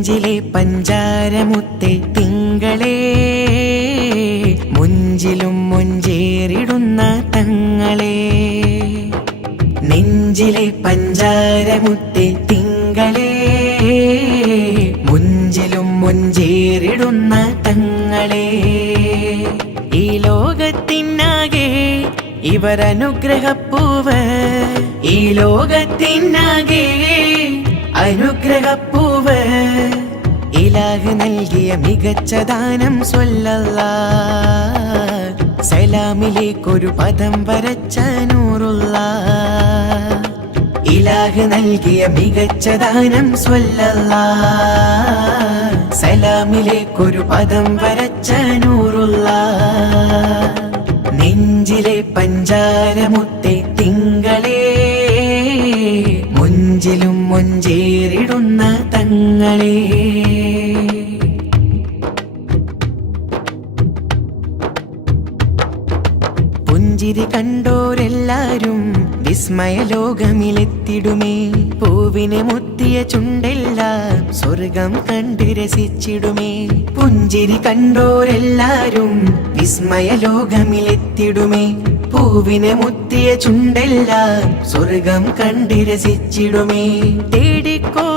നെഞ്ചിലെ പഞ്ചാരമുത്തെ തിങ്കളേ, മുഞ്ചിലും മുഞ്ചേറിടുന്ന തങ്ങളെ. നെഞ്ചിലെ പഞ്ചാരമുത്തെ തിങ്കളേ, മുഞ്ചിലും മുഞ്ചേറിടുന്ന തങ്ങളെ. ഈ ലോകത്തിനാകെ ഇവർ അനുഗ്രഹപ്പൂവ്, ഈ ലോകത്തിനാകെ അനുഗ്രഹപ്പൂവ്. ഇലാഹ് നൽകിയ മികച്ച ദാനം സ്വല്ലല്ലാഹ്, സലാമിലേക്കൊരു പദം വരച്ച നൂറുല്ലാഹ്. ഇലാഹ് നൽകിയ മികച്ച ദാനം സ്വല്ലല്ലാഹ്, സലാമിലേക്കൊരു പദം വരച്ച നൂറുല്ലാഹ്. നെഞ്ചിലെ പഞ്ചാരമുത്തെ തിങ്കളേ, മുഞ്ചിലും മുഞ്ചേറിടുന്ന തങ്ങളെ. പുഞ്ചിരി കണ്ടോരെല്ലാരും വിസ്മയ ലോകമിലെത്തിടുമേ. പൂവിനെ മുത്തിയ ചുണ്ടെല്ലാം സ്വർഗം കണ്ട് രസിച്ചിടുമേ. പുഞ്ചിരി കണ്ടോരെല്ലാരും വിസ്മയ ലോകമിലെത്തിടുമേ. പൂവിനെ മുത്തിയ ചുണ്ടെല്ലാം സ്വർഗം കണ്ട് രസിച്ചിടുമേ. തേടിക്കോ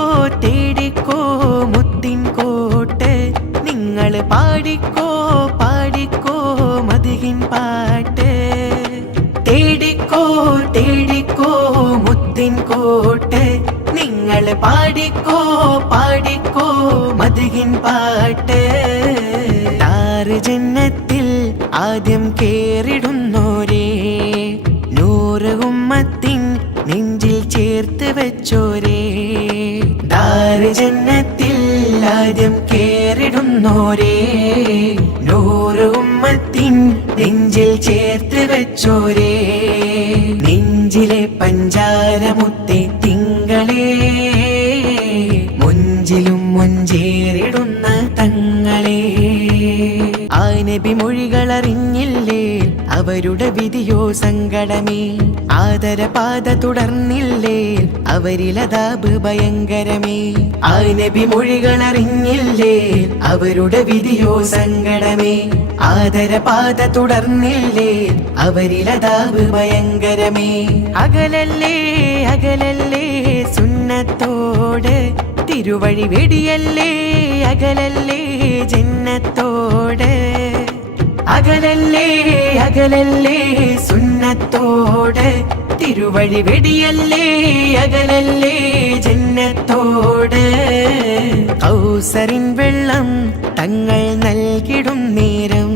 തേടിക്കോ മുത്തിൻ കോട്ട്, നിങ്ങൾ പാടിക്കോ പാടിക്കോ മദിഹിൻ പാട്ട്. തേടിക്കോ തേടിക്കോ മുത്തിൻ കോട്ട്, നിങ്ങൾ പാടിക്കോ പാടിക്കോ മദിഹിൻ പാട്ട്. താറ് ജന്നത്തിൽ ആദ്യം കേറിടുന്നോരേ, നൂറ് ഉമ്മത്തിൻ നെഞ്ചിൽ ചേർത്ത് വെച്ചോരേ. ദാറ് ജന്നത്തിൽ ആദ്യം കേറിടുന്നോരേ, നൂറ് ഉമ്മത്തിൻ നെഞ്ചിൽ ചേർത്ത് വെച്ചോരേ. നെഞ്ചിലെ പഞ്ചാരമുത്തെ തിങ്കളേ, മുഞ്ചിലും മുഞ്ചേറിടുന്ന തങ്ങളെ. ആ നബി മൊഴികളറിഞ്ഞില്ലേ, അവരുടെ വിധിയോ സങ്കടമേ. ആദരപാത തുടർന്നില്ലേ, അവരിലതാബ് ഭയങ്കരമേ. ആ നബി മൊഴികളറിഞ്ഞില്ലേ, അവരുടെ വിധിയോ സങ്കടമേ. ആദരപാത തുടർന്നില്ലേ, അവരിലതാബ് ഭയങ്കരമേ. അകലല്ലേ അകലല്ലേ സുന്നത്തോട്, തിരുവഴി വെടിയല്ലേ അകലല്ലേ ജന്നത്തോട്. അകലല്ലേ അകലല്ലേ സുന്നത്തോട്, തിരുവഴി വെടിയല്ലേ അകലല്ലേ ജന്നത്തോട്. കൗസറിൻ വെള്ളം തങ്ങൾ നൽകിടും നേരം,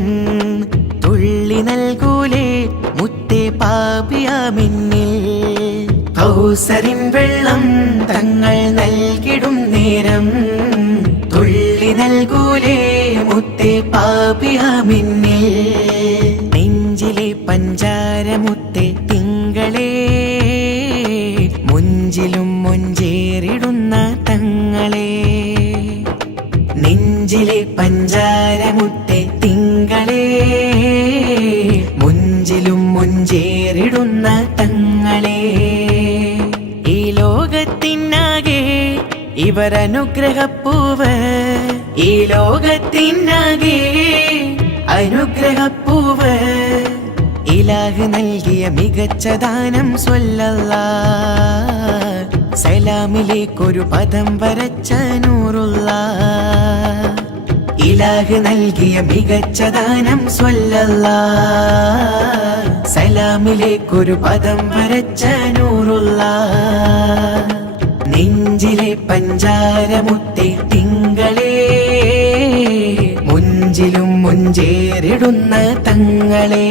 തുള്ളി നൽകൂലേ മുത്തേ പാപിയാമിന്നിൽ. കൗസറിൻ വെള്ളം തങ്ങൾ നൽകിടും നേരം, തുള്ളി നൽകൂലേ മുത്തേ പാപിയാമിന്നിൽ. നെഞ്ചിലെ പഞ്ചാരമുത്തെ തിങ്കളേ, മുഞ്ചിലും മുഞ്ചേറിടുന്ന തങ്ങളെ. നെഞ്ചിലെ പഞ്ചാരമുത്തെ തിങ്കളേ, മുഞ്ചിലും മുഞ്ചേറിടുന്ന തങ്ങളെ. ഈ ലോകത്തിനാകെ ഇവർ അനുഗ്രഹപ്പൂവ്, ഈ ലോകത്തിനാകെ അനുഗ്രഹപ്പൂവ്. ഇലാഹ് നൽകിയ മികച്ച ദാനം സ്വല്ലല്ലാഹ്, സലാമിലേക്കൊരു പദം വരച്ച നൂറുല്ലാഹ്. ഇലാഹ് നൽകിയ മികച്ച ദാനം സ്വല്ലല്ലാഹ്, സലാമിലേക്കൊരു പദം വരച്ച നൂറുല്ലാഹ്. നെഞ്ചിലെ പഞ്ചാരമുത്തെ തിങ്കളേ, മുഞ്ചിലും മുഞ്ചേറിടുന്ന തങ്ങളെ.